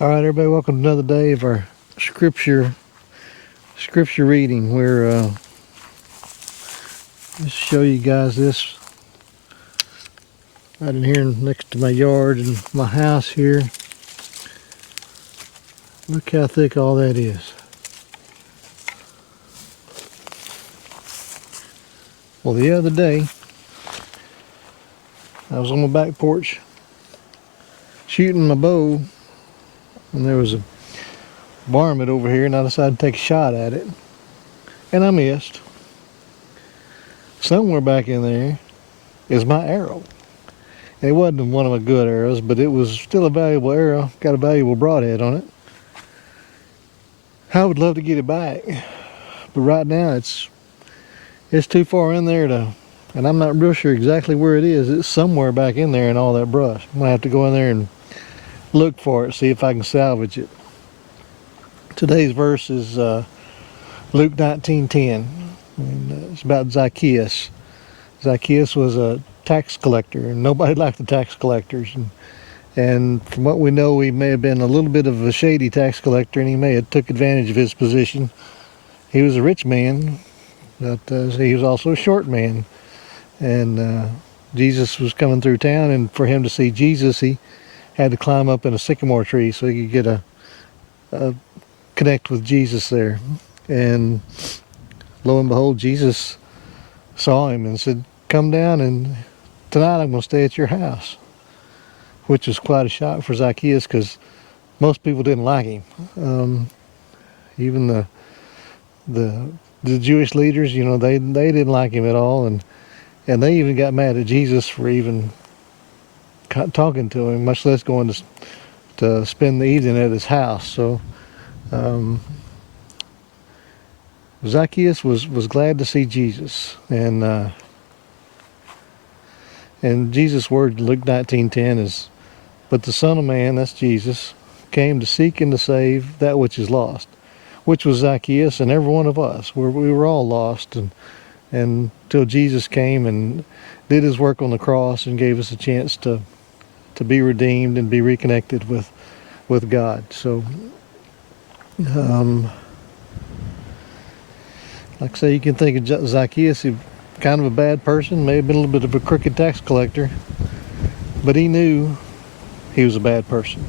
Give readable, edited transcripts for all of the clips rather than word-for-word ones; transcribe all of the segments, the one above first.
All right, everybody, welcome to another day of our scripture reading. We're just show you guys this right in here next to my yard and my house here. Look how thick all that is. Well, the other day I was on my back porch shooting my bow, and there was a varmint over here, and I decided to take a shot at it, and I missed. Somewhere back in there is my arrow. It wasn't one of my good arrows, but it was still a valuable arrow. Got a valuable broadhead on it. I would love to get it back, but right now it's too far in there and I'm not real sure exactly where it is. It's somewhere back in there in all that brush. I'm gonna have to go in there and look for it, see if I can salvage it. Today's verse is Luke 19:10, and it's about Zacchaeus. Zacchaeus was a tax collector, and nobody liked the tax collectors. And from what we know, he may have been a little bit of a shady tax collector, and he may have took advantage of his position. He was a rich man, but he was also a short man. And Jesus was coming through town, and for him to see Jesus, he had to climb up in a sycamore tree so he could get a connect with Jesus there. And lo and behold, Jesus saw him and said, "Come down, and tonight I'm going to stay at your house," which was quite a shock for Zacchaeus because most people didn't like him. Even the Jewish leaders, you know, they didn't like him at all, and they even got mad at Jesus for even talking to him, much less going to spend the evening at his house. So Zacchaeus was glad to see Jesus, and Jesus' word, Luke 19:10, is, "But the Son of Man," that's Jesus, "came to seek and to save that which is lost," which was Zacchaeus and every one of us. We were all lost, and until Jesus came and did his work on the cross and gave us a chance to be redeemed and be reconnected with God. So like I say, you can think of Zacchaeus, he kind of a bad person, may have been a little bit of a crooked tax collector, but he knew he was a bad person,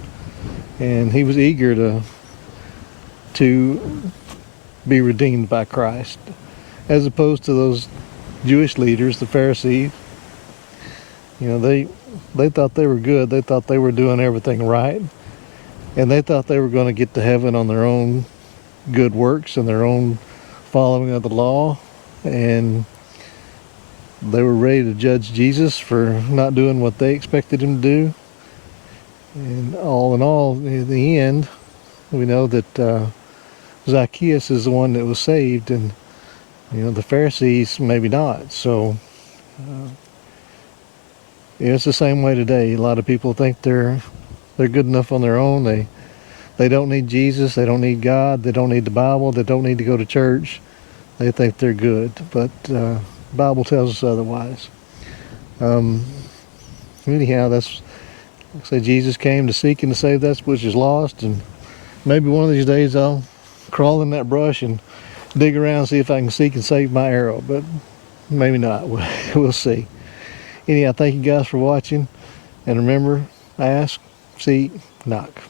and he was eager to be redeemed by Christ, as opposed to those Jewish leaders, the Pharisees. You know, they thought they were good. They thought they were doing everything right, and they thought they were going to get to heaven on their own good works and their own following of the law, and they were ready to judge Jesus for not doing what they expected him to do. And all in all, in the end, we know that Zacchaeus is the one that was saved, and you know, the Pharisees maybe not. So yeah, it's the same way today. A lot of people think they're good enough on their own. They don't need Jesus. They don't need God. They don't need the Bible. They don't need to go to church. They think they're good, but the Bible tells us otherwise. Anyhow, that's, like I say, Jesus came to seek and to save that which is lost, and maybe one of these days I'll crawl in that brush and dig around, see if I can seek and save my arrow, but maybe not. We'll see. Anyhow, thank you guys for watching, and remember, ask, seek, knock.